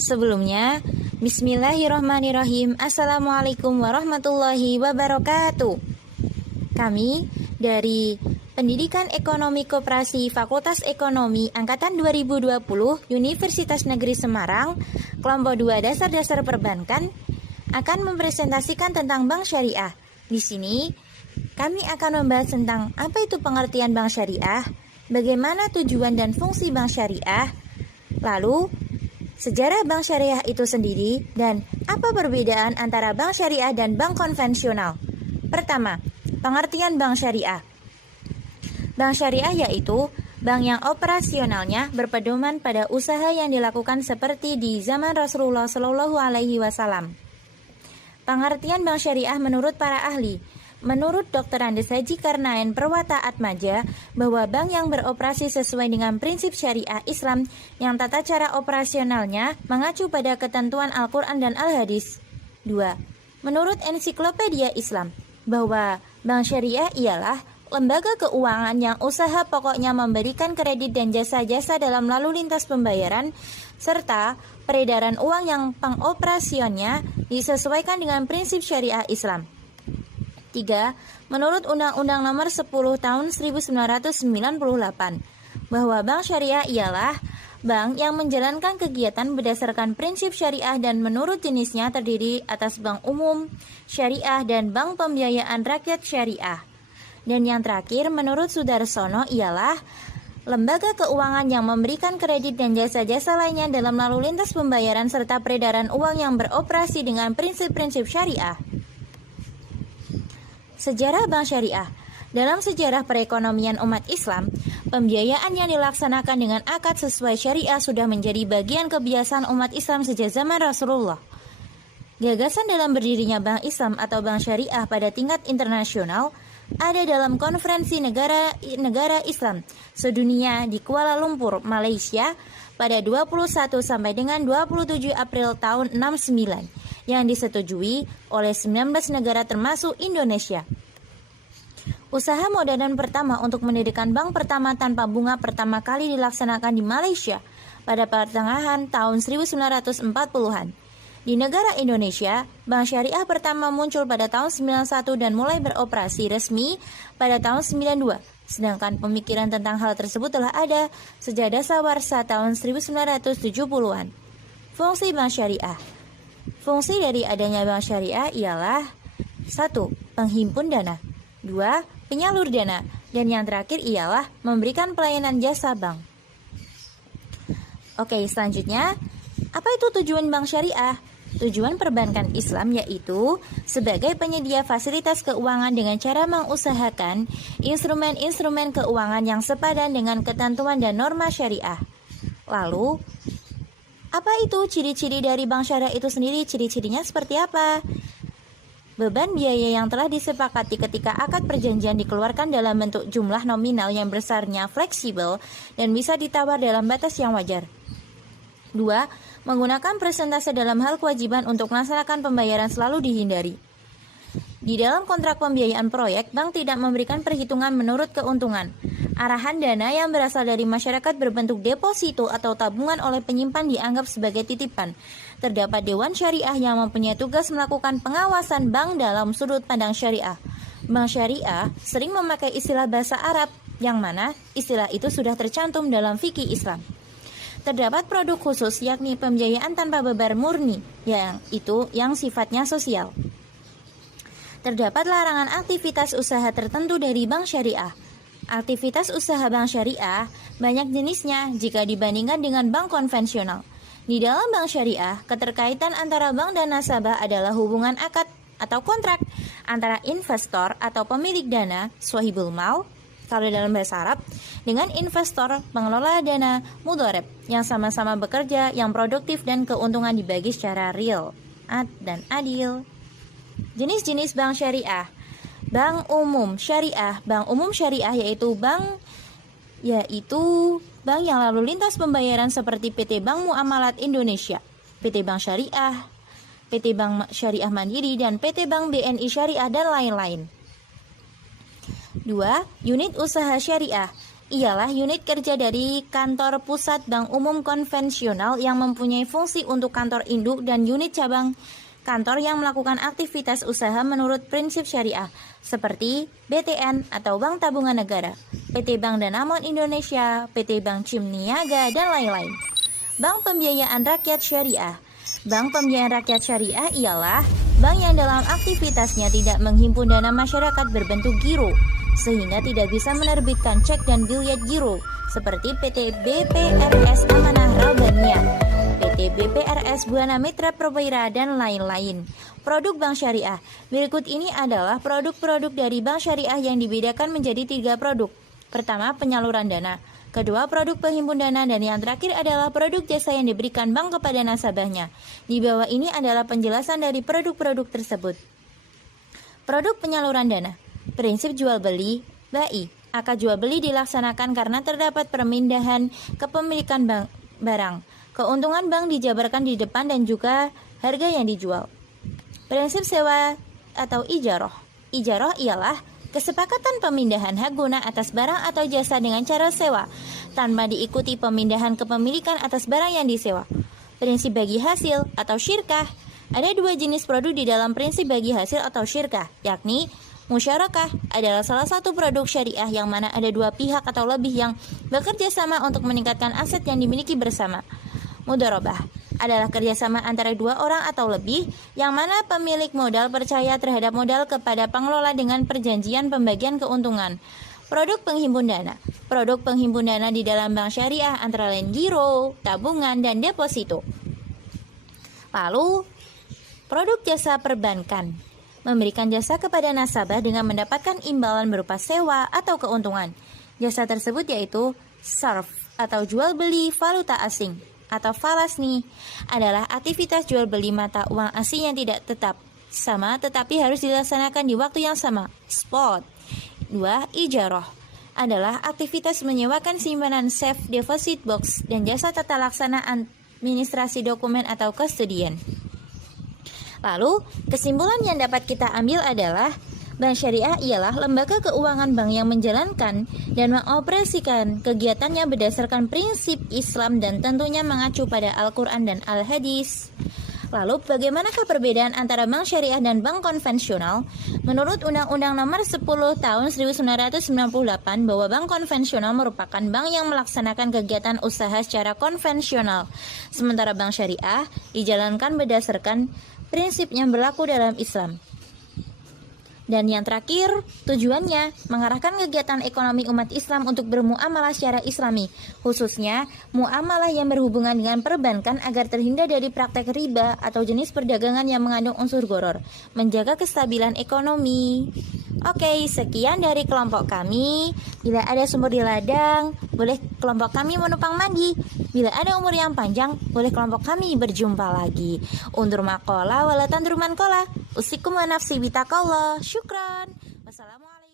Sebelumnya, Bismillahirrahmanirrahim. Assalamualaikum warahmatullahi wabarakatuh. Kami dari Pendidikan Ekonomi Koperasi Fakultas Ekonomi Angkatan 2020 Universitas Negeri Semarang, Kelompok 2 Dasar-Dasar Perbankan, akan mempresentasikan tentang bank syariah. Di sini, kami akan membahas tentang apa itu pengertian bank syariah, bagaimana tujuan dan fungsi bank syariah, lalu sejarah bank syariah itu sendiri, dan apa perbedaan antara bank syariah dan bank konvensional. Pertama, pengertian bank syariah. Bank syariah yaitu bank yang operasionalnya berpedoman pada usaha yang dilakukan seperti di zaman Rasulullah Shallallahu Alaihi Wasallam. Pengertian bank syariah menurut para ahli. Menurut Dr. Andes Haji Karnaen Perwata Atmaja, bahwa bank yang beroperasi sesuai dengan prinsip syariah Islam yang tata cara operasionalnya mengacu pada ketentuan Al-Quran dan Al-Hadis. 2. Menurut Ensiklopedia Islam, bahwa bank syariah ialah lembaga keuangan yang usaha pokoknya memberikan kredit dan jasa-jasa dalam lalu lintas pembayaran, serta peredaran uang yang pengoperasionnya disesuaikan dengan prinsip syariah Islam. 3. Menurut Undang-Undang Nomor 10 Tahun 1998, bahwa bank syariah ialah bank yang menjalankan kegiatan berdasarkan prinsip syariah dan menurut jenisnya terdiri atas bank umum, syariah, dan bank pembiayaan rakyat syariah. Dan yang terakhir, menurut Sudarsono ialah lembaga keuangan yang memberikan kredit dan jasa-jasa lainnya dalam lalu lintas pembayaran serta peredaran uang yang beroperasi dengan prinsip-prinsip syariah. Sejarah bank syariah. Dalam sejarah perekonomian umat Islam, pembiayaan yang dilaksanakan dengan akad sesuai syariah sudah menjadi bagian kebiasaan umat Islam sejak zaman Rasulullah. Gagasan dalam berdirinya bank Islam atau bank syariah pada tingkat internasional ada dalam Konferensi Negara Islam Sedunia di Kuala Lumpur, Malaysia pada 21 sampai dengan 27 April tahun 69 yang disetujui oleh 19 negara termasuk Indonesia. Usaha modern pertama untuk mendirikan bank pertama tanpa bunga pertama kali dilaksanakan di Malaysia pada pertengahan tahun 1940-an. Di negara Indonesia, bank syariah pertama muncul pada tahun 91 dan mulai beroperasi resmi pada tahun 92. Sedangkan pemikiran tentang hal tersebut telah ada sejak dasawarsa tahun 1970-an. Fungsi bank syariah. Fungsi dari adanya bank syariah ialah 1. Penghimpun dana, 2. Penyalur dana, dan yang terakhir ialah memberikan pelayanan jasa bank. Oke, selanjutnya, apa itu tujuan bank syariah? Tujuan perbankan Islam yaitu sebagai penyedia fasilitas keuangan dengan cara mengusahakan instrumen-instrumen keuangan yang sepadan dengan ketentuan dan norma syariah. Lalu, apa itu ciri-ciri dari bank syariah itu sendiri? Ciri-cirinya seperti apa? Beban biaya yang telah disepakati ketika akad perjanjian dikeluarkan dalam bentuk jumlah nominal yang besarnya fleksibel dan bisa ditawar dalam batas yang wajar. 2. Menggunakan persentase dalam hal kewajiban untuk melaksanakan pembayaran selalu dihindari. Di dalam kontrak pembiayaan proyek, bank tidak memberikan perhitungan menurut keuntungan. Arahan dana yang berasal dari masyarakat berbentuk deposito atau tabungan oleh penyimpan dianggap sebagai titipan. Terdapat Dewan Syariah yang mempunyai tugas melakukan pengawasan bank dalam sudut pandang syariah. Bank syariah sering memakai istilah bahasa Arab, yang mana istilah itu sudah tercantum dalam fikih Islam. Terdapat produk khusus yakni pembiayaan tanpa beban murni, yang sifatnya sosial. Terdapat larangan aktivitas usaha tertentu dari bank syariah. Aktivitas usaha bank syariah banyak jenisnya jika dibandingkan dengan bank konvensional. Di dalam bank syariah, keterkaitan antara bank dan nasabah adalah hubungan akad atau kontrak antara investor atau pemilik dana, swahibul mal, kalau dalam bahasa Arab, dengan investor pengelola dana mudharib yang sama-sama bekerja, yang produktif dan keuntungan dibagi secara real dan adil. Jenis-jenis bank syariah. Bank umum syariah. Bank umum syariah yaitu bank yang lalu lintas pembayaran seperti PT Bank Muamalat Indonesia, PT Bank Syariah, PT Bank Syariah Mandiri, dan PT Bank BNI Syariah dan lain-lain. 2. Unit usaha syariah. ialah unit kerja dari kantor pusat bank umum konvensional yang mempunyai fungsi untuk kantor induk dan unit cabang kantor yang melakukan aktivitas usaha menurut prinsip syariah, seperti BTN atau Bank Tabungan Negara, PT Bank Danamon Indonesia, PT Bank Cimniaga, dan lain-lain. Bank Pembiayaan Rakyat Syariah. Bank Pembiayaan Rakyat Syariah ialah bank yang dalam aktivitasnya tidak menghimpun dana masyarakat berbentuk giro, sehingga tidak bisa menerbitkan cek dan biliet giro, seperti PT BPRS Amanah Rabaniyah, PT BPRS Buana Mitra Perwira, dan lain-lain. Produk bank syariah. Berikut ini adalah produk-produk dari bank syariah yang dibedakan menjadi 3 produk. Pertama, penyaluran dana. Kedua, produk penghimpun dana, dan yang terakhir adalah produk jasa yang diberikan bank kepada nasabahnya. Di bawah ini adalah penjelasan dari produk-produk tersebut. Produk penyaluran dana. Prinsip jual beli, BAI. Akad jual beli dilaksanakan karena terdapat permindahan kepemilikan barang. Keuntungan bank dijabarkan di depan dan juga harga yang dijual. Prinsip sewa atau ijaroh. Ijaroh ialah kesepakatan pemindahan hak guna atas barang atau jasa dengan cara sewa, tanpa diikuti pemindahan kepemilikan atas barang yang disewa. Prinsip bagi hasil atau syirkah. Ada 2 jenis produk di dalam prinsip bagi hasil atau syirkah, yakni musyarakah adalah salah satu produk syariah yang mana ada 2 pihak atau lebih yang bekerja sama untuk meningkatkan aset yang dimiliki bersama. Mudharabah adalah kerjasama antara 2 orang atau lebih yang mana pemilik modal percaya terhadap modal kepada pengelola dengan perjanjian pembagian keuntungan. Produk penghimpun dana. Produk penghimpun dana di dalam bank syariah antara lain giro, tabungan, dan deposito. Lalu, produk jasa perbankan. Memberikan jasa kepada nasabah dengan mendapatkan imbalan berupa sewa atau keuntungan. Jasa tersebut yaitu sarf atau jual beli valuta asing, atau falas nih, adalah aktivitas jual beli mata uang asing yang tidak tetap sama tetapi harus dilaksanakan di waktu yang sama, spot. 2. Ijaroh adalah aktivitas menyewakan simpanan safe deposit box dan jasa tata laksana administrasi dokumen atau kustodian. Lalu, kesimpulan yang dapat kita ambil adalah bank syariah ialah lembaga keuangan bank yang menjalankan dan mengoperasikan kegiatannya berdasarkan prinsip Islam dan tentunya mengacu pada Al-Quran dan Al-Hadis. Lalu, bagaimanakah perbedaan antara bank syariah dan bank konvensional? Menurut Undang-Undang Nomor 10 Tahun 1998 bahwa bank konvensional merupakan bank yang melaksanakan kegiatan usaha secara konvensional, sementara bank syariah dijalankan berdasarkan prinsip yang berlaku dalam Islam. Dan yang terakhir, tujuannya mengarahkan kegiatan ekonomi umat Islam untuk bermuamalah secara islami, khususnya muamalah yang berhubungan dengan perbankan agar terhindar dari praktek riba atau jenis perdagangan yang mengandung unsur gharar, menjaga kestabilan ekonomi. Oke, sekian dari kelompok kami. Bila ada sumur di ladang, boleh kelompok kami menumpang mandi. Bila ada umur yang panjang, boleh kelompok kami berjumpa lagi. Undur makola walatan druman kola. Usikum wa nafsi bitaqallah. Syukran. Wassalamualaikum.